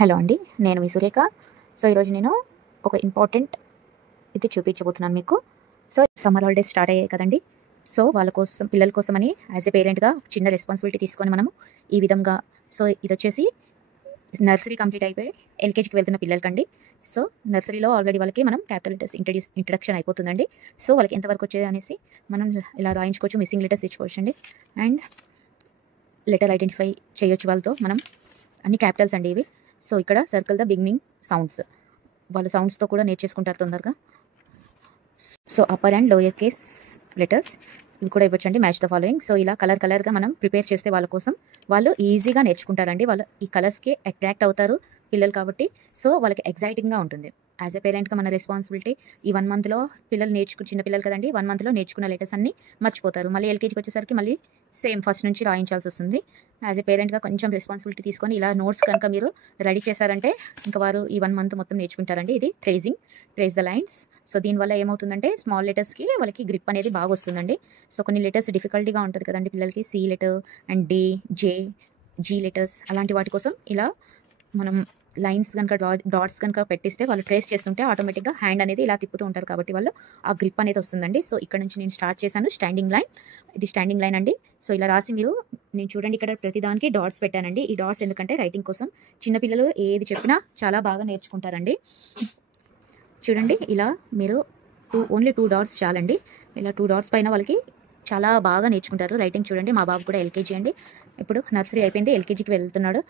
Hello అండి, నేను మీ Surekha. So ఈరోజు నేను ఒక ఇంపార్టెంట్ ఇది చూపించబోతున్నాను మీకు. సో సమ్మర్ హాలిడేస్ స్టార్ట్ అయ్యాయి కదండి. సో వాళ్ళ కోసం, పిల్లల కోసమని యాజ్ ఎ పేరెంట్గా చిన్న రెస్పాన్సిబిలిటీ తీసుకొని మనము ఈ విధంగా, సో ఇది వచ్చేసి నర్సరీ కంప్లీట్ అయిపోయి ఎల్కేజీకి వెళ్తున్న పిల్లలకండి. సో నర్సరీలో ఆల్రెడీ వాళ్ళకి మనం క్యాపిటల్ లెటర్స్ ఇంట్రడక్షన్ అయిపోతుందండి. సో వాళ్ళకి ఎంతవరకు వచ్చేది అనేసి మనం ఇలా రాయించుకోవచ్చు, మిస్సింగ్ లెటర్స్ ఇచ్చుకోవచ్చు అండి. అండ్ లెటర్ ఐడెంటిఫై చేయొచ్చు వాళ్ళతో మనం. అన్ని క్యాపిటల్స్ అండి ఇవి. సో ఇక్కడ సర్కిల్ ద బిగినింగ్ సౌండ్స్, వాళ్ళు సౌండ్స్తో కూడా నేర్చేసుకుంటారు తొందరగా. So upper and lower case letters ఇది కూడా ఇవ్వచ్చు అండి, మ్యాచ్ ద ఫాలోయింగ్. సో ఇలా కలర్గా మనం ప్రిపేర్ చేస్తే వాళ్ళ కోసం వాళ్ళు ఈజీగా నేర్చుకుంటారండి. వాళ్ళు ఈ కలర్స్కి అట్రాక్ట్ అవుతారు పిల్లలు కాబట్టి. సో వాళ్ళకి ఎగ్జైటింగ్గా ఉంటుంది. యాజ్ ఎ పేరెంట్గా మన రెస్పాన్సిబిలిటీ ఈ 1 మంత్లో పిల్లలు చిన్న పిల్లలు కదండి, 1 మంత్లో నేర్చుకున్న లెటర్స్ అన్ని మర్చిపోతారు. మళ్ళీ ఎల్కేజీకి వచ్చేసరికి మళ్ళీ సేమ్ ఫస్ట్ నుంచి రాయించాల్సి వస్తుంది. యాజ్ ఎ పేరెంట్గా కొంచెం రెస్పాన్సిబిలిటీ తీసుకొని ఇలా నోట్స్ కనుక మీరు రెడీ చేశారంటే ఇంకా వారు ఈ 1 మంత్ మొత్తం నేర్చుకుంటారండి. ఇది ట్రేస్ ద లైన్స్. సో దీనివల్ల ఏమవుతుందంటే స్మాల్ లెటర్స్కి వాళ్ళకి గ్రిప్ అనేది బాగా వస్తుందండి. సో కొన్ని లెటర్స్ డిఫికల్టీగా ఉంటుంది కదండి పిల్లలకి, C letter and D, J, G letters, అలాంటి వాటి కోసం ఇలా మనం లైన్స్ కనుక డాట్స్ కనుక పెట్టిస్తే వాళ్ళు ట్రేస్ చేస్తుంటే ఆటోమేటిక్గా హ్యాండ్ అనేది ఇలా తిప్పుతూ ఉంటారు కాబట్టి వాళ్ళు ఆ గ్రిప్ అనేది వస్తుందండి. సో ఇక్కడ నుంచి నేను స్టార్ట్ చేశాను స్టాండింగ్ లైన్. ఇది స్టాండింగ్ లైన్ అండి. సో ఇలా రాసి నేను చూడండి ఇక్కడ ప్రతిదానికి డాట్స్ పెట్టానండి. ఈ డాట్స్ ఎందుకంటే రైటింగ్ కోసం. చిన్నపిల్లలు ఏది చెప్పినా చాలా బాగా నేర్చుకుంటారండి. చూడండి ఇలా మీరు ఓన్లీ 2 డాట్స్ చాలండి. ఇలా 2 డాట్స్ పైన వాళ్ళకి చాలా బాగా నేర్చుకుంటారు రైటింగ్. చూడండి మా బాబు కూడా ఎల్కేజీ అండి, ఇప్పుడు నర్సరీ అయిపోయింది, ఎల్కేజీకి వెళ్తున్నాడు.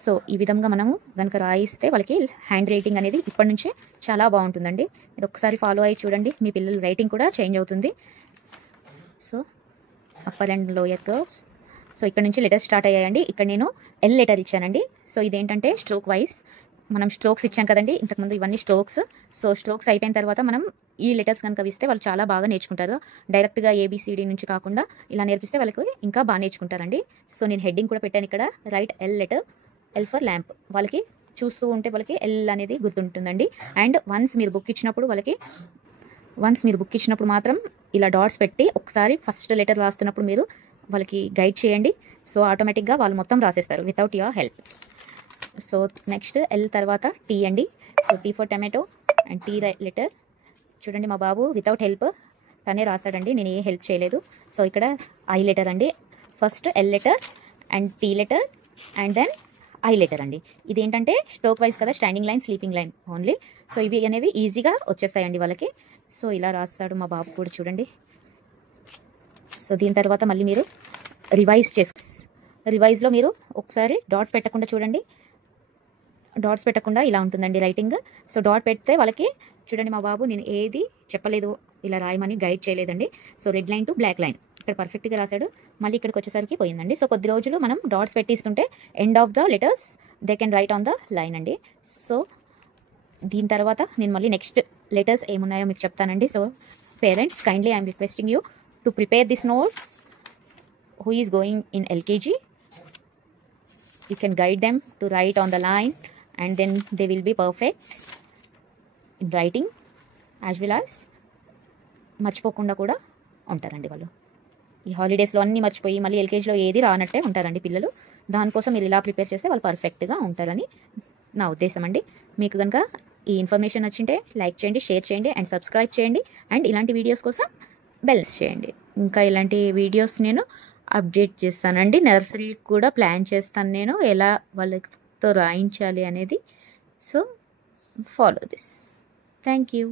సో ఈ విధంగా మనము కనుక రాయిస్తే వాళ్ళకి హ్యాండ్ రైటింగ్ అనేది ఇప్పటి నుంచే చాలా బాగుంటుందండి. ఇది ఒకసారి ఫాలో అయ్యి చూడండి, మీ పిల్లల రైటింగ్ కూడా చేంజ్ అవుతుంది. So upper and lower curves. So ఇక్కడ నుంచి లెటర్స్ స్టార్ట్ అయ్యాయండి. ఇక్కడ నేను ఎల్ లెటర్ ఇచ్చానండి. సో ఇదేంటంటే స్ట్రోక్ వైజ్ మనం స్ట్రోక్స్ ఇచ్చాం కదండి ఇంతకుముందు, ఇవన్నీ స్ట్రోక్స్. సో స్ట్రోక్స్ అయిపోయిన తర్వాత మనం ఈ లెటర్స్ కనుక ఇస్తే వాళ్ళు చాలా బాగా నేర్చుకుంటారు. డైరెక్ట్గా ఏబిసిడి నుంచి కాకుండా ఇలా నేర్పిస్తే వాళ్ళకి ఇంకా బాగా నేర్చుకుంటారండి. సో నేను హెడ్డింగ్ కూడా పెట్టాను ఇక్కడ, right L letter, L for lamp. వాళ్ళకి చూస్తూ ఉంటే వాళ్ళకి ఎల్ అనేది గుర్తుంటుందండి. అండ్ వన్స్ మీరు బుక్ ఇచ్చినప్పుడు మాత్రం ఇలా డాట్స్ పెట్టి ఒకసారి ఫస్ట్ లెటర్ రాస్తున్నప్పుడు మీరు వాళ్ళకి గైడ్ చేయండి. సో ఆటోమేటిక్గా వాళ్ళు మొత్తం రాసేస్తారు without your help. So next L తర్వాత టీ అండి. So T for tomato and T letter. చూడండి మా బాబు వితౌట్ హెల్ప్ తనే రాశాడండి, నేను ఏ హెల్ప్ చేయలేదు. సో ఇక్కడ ఐ లెటర్ అండి. First L letter and T letter and then I letter అండి. ఇదేంటంటే స్ట్రోక్ వైజ్ కదా, standing line, sleeping line only. So ఇవి అనేవి ఈజీగా వచ్చేస్తాయండి వాళ్ళకి. సో ఇలా రాస్తాడు మా బాబు కూడా చూడండి. సో దీని తర్వాత మళ్ళీ మీరు రివైజ్లో మీరు ఒకసారి డాట్స్ పెట్టకుండా చూడండి, డాట్స్ పెట్టకుండా ఇలా ఉంటుందండి రైటింగ్. సో డాట్ పెడితే వాళ్ళకి చూడండి మా బాబు నేను ఏది చెప్పలేదు, ఇలా రాయమని గైడ్ చేయలేదండి. So red line to black line ఇక్కడ పర్ఫెక్ట్గా రాశాడు. మళ్ళీ ఇక్కడికి వచ్చేసరికి పోయిందండి. సో కొద్ది రోజులు మనం డాట్స్ పెట్టిస్తుంటే end of the letters they can write on the line అండి. సో దీని తర్వాత నేను మళ్ళీ నెక్స్ట్ లెటర్స్ ఏమున్నాయో మీకు చెప్తానండి. So parents kindly I'm requesting you to prepare this notes who is going in LKG. You can guide them to write on the line and then they will be perfect in writing as well as మర్చిపోకుండా కూడా ఉంటారండి వాళ్ళు. ఈ హాలిడేస్లో అన్నీ మర్చిపోయి మళ్ళీ ఎల్కేజీలో ఏది రానట్టే ఉంటారండి పిల్లలు. దానికోసం మీరు ఇలా ప్రిపేర్ చేస్తే వాళ్ళు పర్ఫెక్ట్గా ఉంటారని నా ఉద్దేశం అండి. మీకు కనుక ఈ ఇన్ఫర్మేషన్ నచ్చింటే లైక్ చేయండి, షేర్ చేయండి అండ్ సబ్స్క్రైబ్ చేయండి. అండ్ ఇలాంటి వీడియోస్ కోసం బెల్స్ చేయండి. ఇంకా ఇలాంటి వీడియోస్ నేను అప్డేట్ చేస్తానండి. నర్సరీ కూడా ప్లాన్ చేస్తాను నేను, ఎలా వాళ్ళతో రాయించాలి అనేది. So follow this. Thank you.